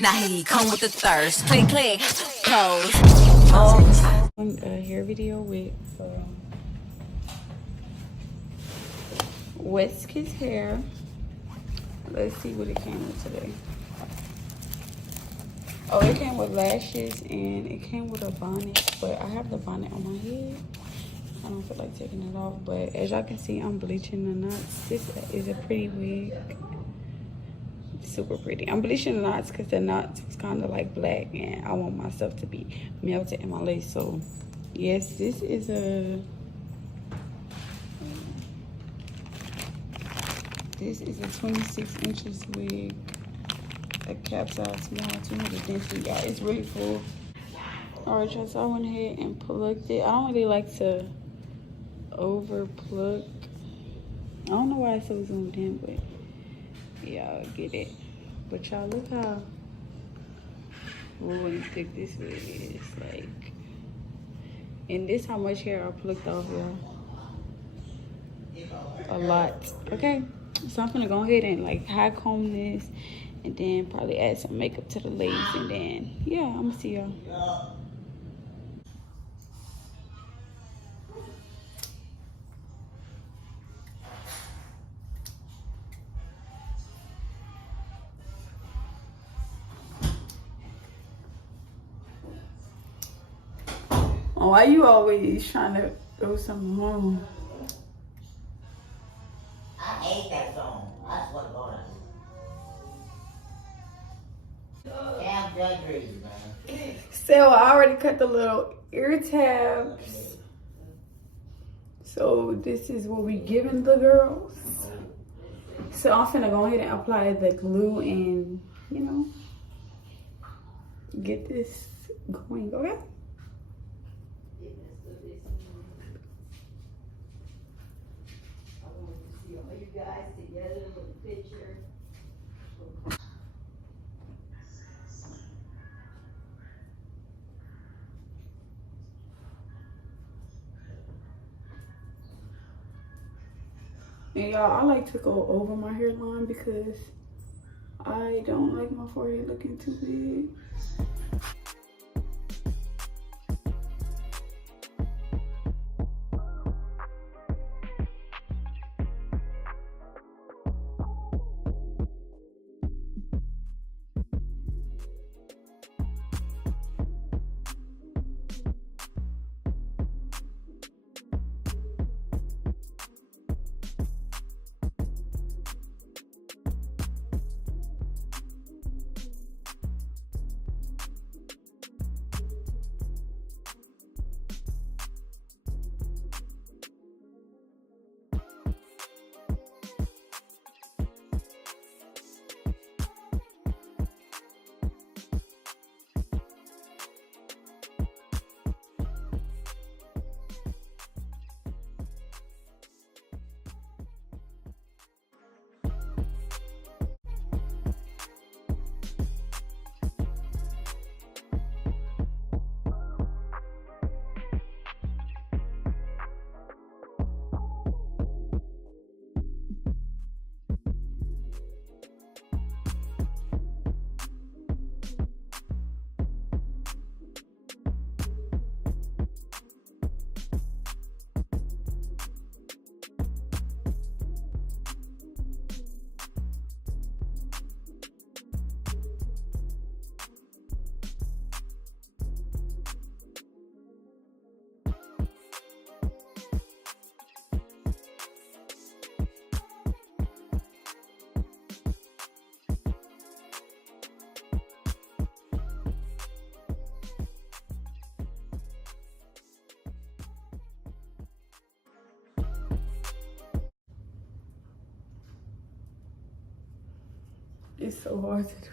Now he come with the thirst. Click, click, close. A hair video with Whiskey's hair. Let's see what it came with today. Oh, it came with lashes and it came with a bonnet, but I have the bonnet on my head. I don't feel like taking it off, but as y'all can see, I'm bleaching the knots. This is a pretty wig. Super pretty. I'm bleaching the knots because the knots was kind of like black and I want my stuff to be melted in my lace. So yes, this is a 26 inches wig, a cap size small, 200 density. Yeah, it's really full. All right, y'all, so I went ahead and plucked it. I don't really like to over pluck. I don't know why it's so zoomed in, but y'all get it. But y'all look how really thick this wig is. Like, and this how much hair I plucked off, y'all. A lot. Okay, so I'm gonna go ahead and like high comb this and then probably add some makeup to the lace, and then yeah, I'm gonna see y'all. Oh, why you always trying to throw something on? I hate that song. I swear to God. Damn judgery, man. So I already cut the little ear tabs. So this is what we giving the girls. So I'm finna go ahead and apply the glue and, you know, get this going, okay? You guys together with the picture. And y'all, I like to go over my hairline because I don't like my forehead looking too big. It's so hard to do.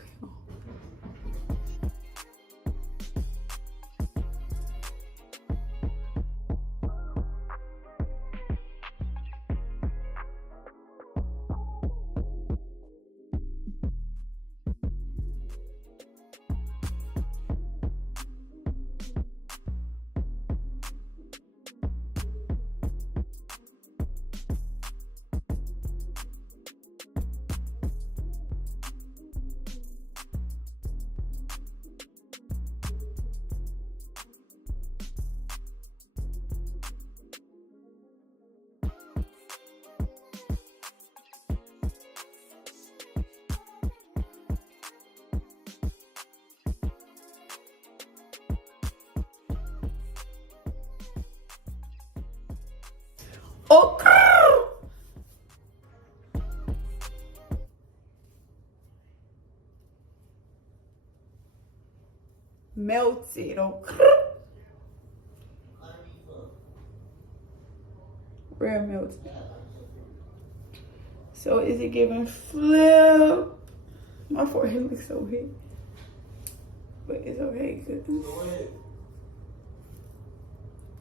melted, okay? Real melted. So is it giving flip? My forehead looks so hit. But it's okay, cause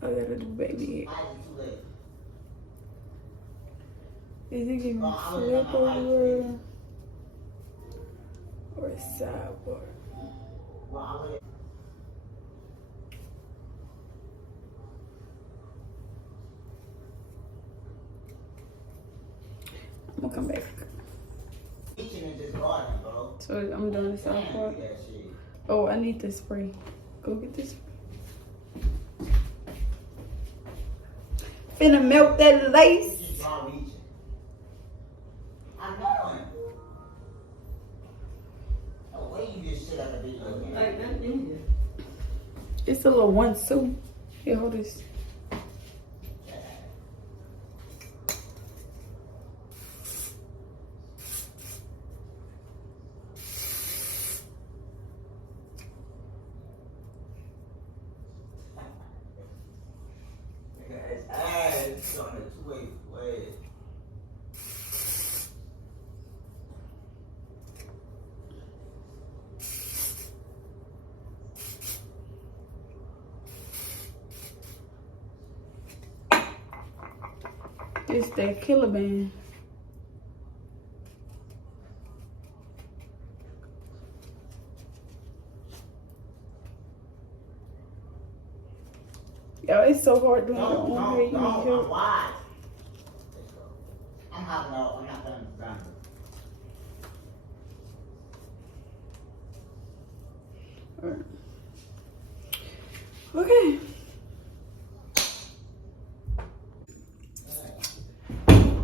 I gotta do baby hair. Is it giving flip over or sideboard? I'm gonna come back. So I'm doing the side part. Oh, I need the spray. Go get this. Finna melt that lace. I'm knowing. Oh, where you just sit up a bit like that? It's a little 1-2. Here, hold this. It's on a two-way way. It's that killer band. Yo, it's so hard doing your own hair. You need help. Why? I'm hopping out. I'm not done. Alright. Okay.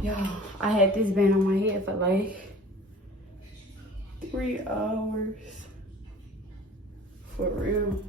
Y'all, I had this band on my head for like 3 hours. For real.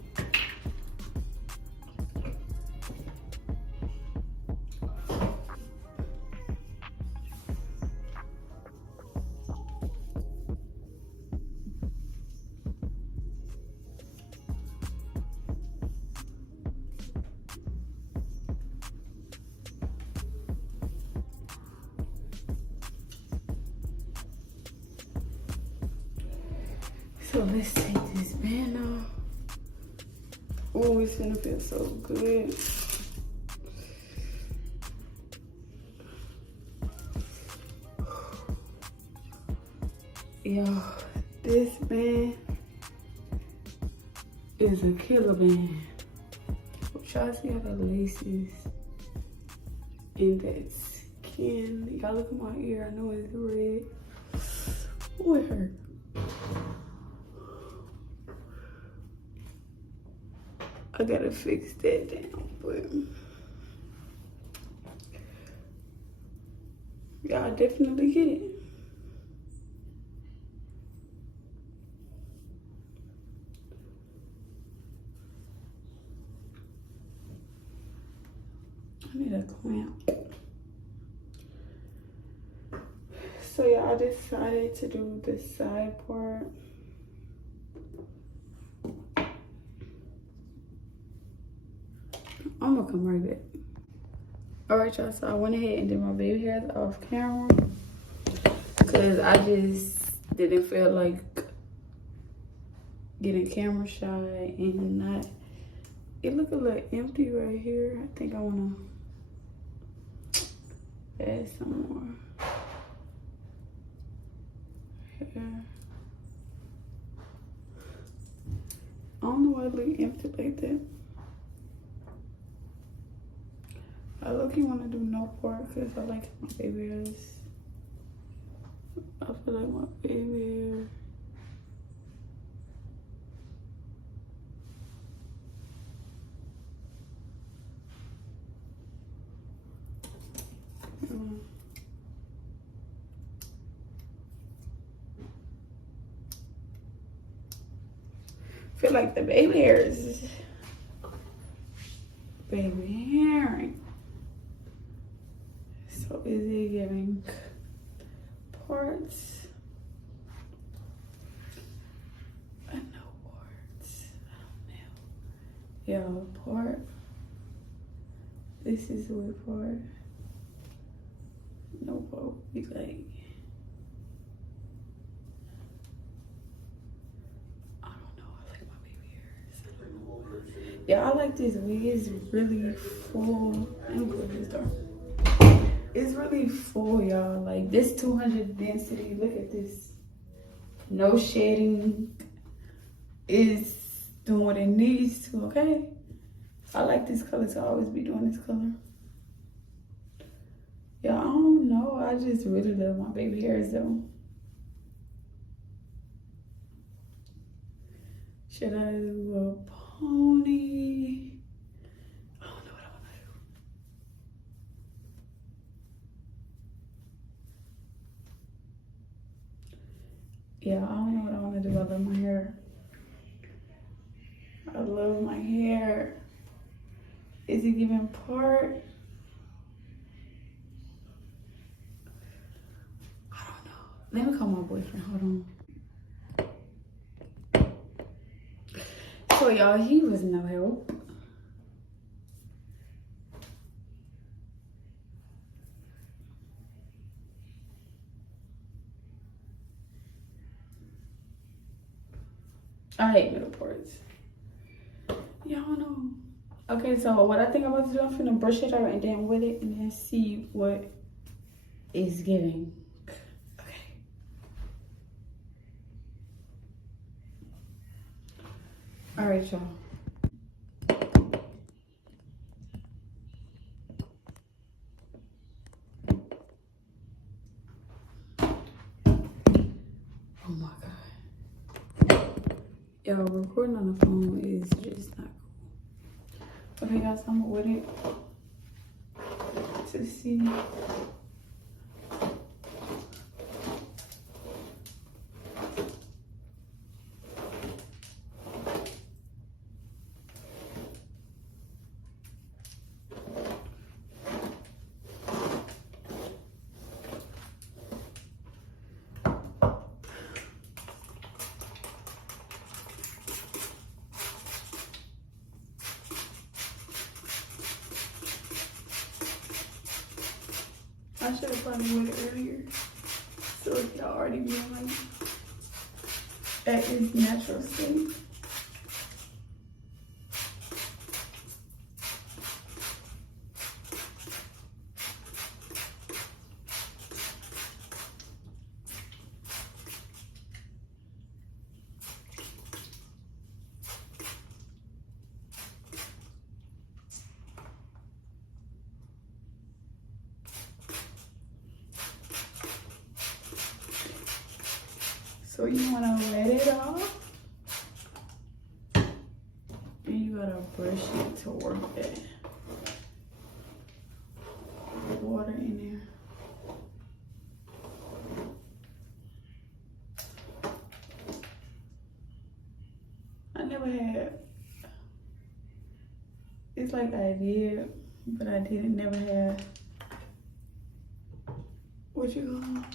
So let's take this band off. Oh, it's gonna feel so good. Yo, this band is a killer band. Y'all see how the laces in that skin. Y'all look at my ear. I know it's red. Oh, it hurt. I gotta fix that down, but y'all definitely get it. I need a clamp. So yeah, I decided to do the side part. I'm gonna come right back. All right, y'all, so I went ahead and did my baby hairs off camera because I just didn't feel like getting camera shy and not, it look a little empty right here. I think I wanna add some more hair. I don't know why it look empty like that. I low-key want to do no part because I like my baby hairs. I feel like my baby hair. Feel like the baby hairs. Baby hair. So is it giving parts? I know parts. I don't know. Yeah, part. This is the wig part. No part would be like. I don't know. I like my baby hairs. Yeah, I like this wig. It's really full. Let me close this door. It's really full, y'all. Like this 200 density. Look at this. No shedding. It's doing what it needs to. Okay. I like this color, so I always be doing this color. Yeah, I don't know. I just really love my baby hairs though. Should I do a pony? I don't know what I want to do. Yeah, I don't know what I want to do. I love my hair. I love my hair. Is it giving part? I don't know. Let me call my boyfriend. Hold on. So y'all, he was no help. I hate middle parts. Yeah, I don't know. Okay, so what I think I'm about to do, I'm finna brush it out and then with it and then see what is giving. Okay. All right, y'all. Oh my God. Yo, recording on the phone is just not cool. Okay, guys, I'm with it to see. I should have probably went earlier. So it could already be like at its natural state. So you want to let it off, and you gotta brush it to work that water in there. I never had, it's like I did, but I didn't never have, what you call it?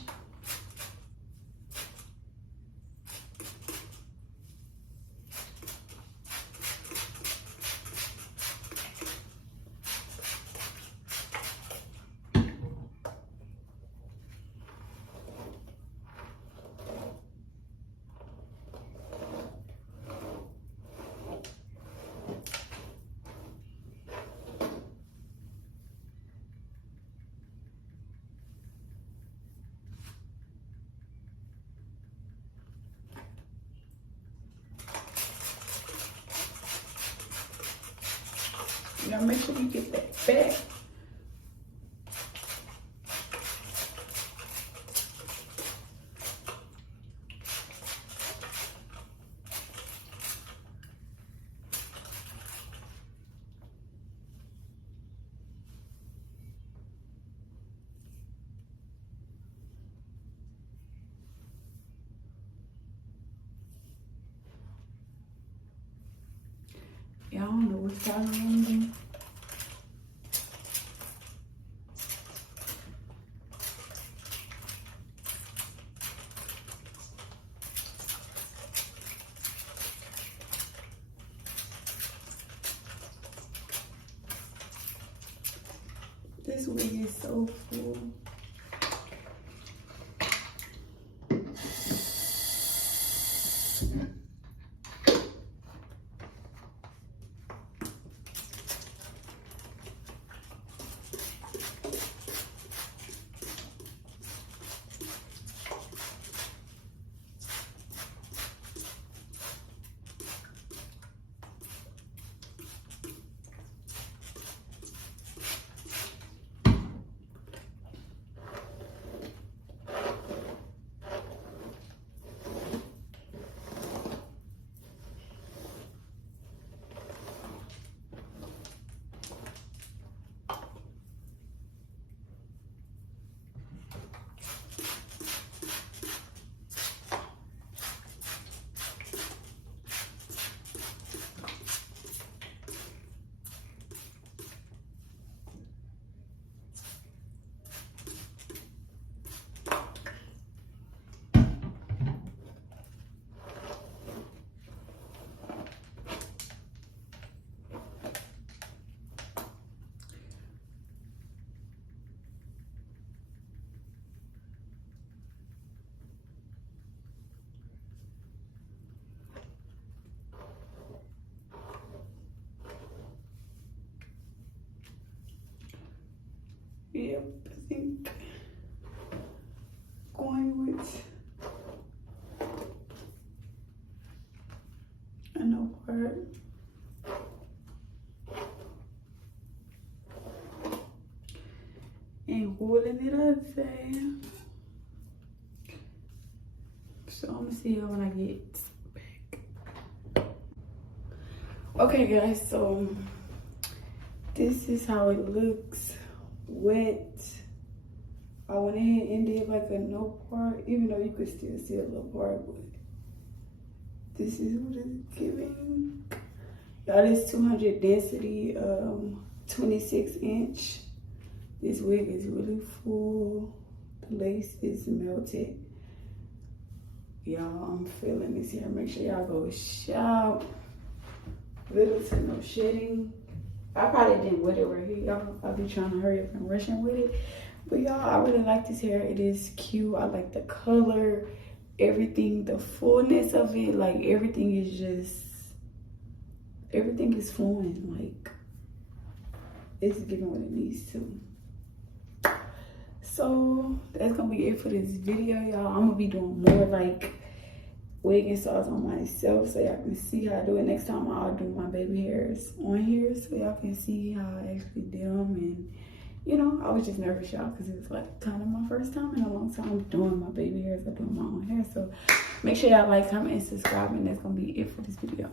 You gotta make sure you get that back. Yeah, I don't know what style I'm gonna do. This wig is so full. Yep, I think going with a no part. And holding it up there. So I'm gonna see her when I get back. Okay guys, so this is how it looks wet. I went ahead and did like a no part, even though you could still see a little part, but this is what it's giving. Y'all, this 200 density, 26 inch. This wig is really full. The lace is melted. Y'all, I'm feeling this here. Make sure y'all go shop. Little to no shedding. I probably didn't wet it right here, y'all. I'll be trying to hurry up and rushing with it. But y'all, I really like this hair. It is cute. I like the color, everything, the fullness of it. Like everything is just, everything is flowing. Like it's giving what it needs to. So that's gonna be it for this video, y'all. I'm gonna be doing more like wig installs on myself so y'all can see how I do it. Next time I'll do my baby hairs on here so y'all can see how I actually did them. And you know, I was just nervous, y'all, because it was like kind of my first time in a long time doing my baby hairs or doing my own hair. So make sure y'all like, comment, and subscribe, and that's gonna be it for this video.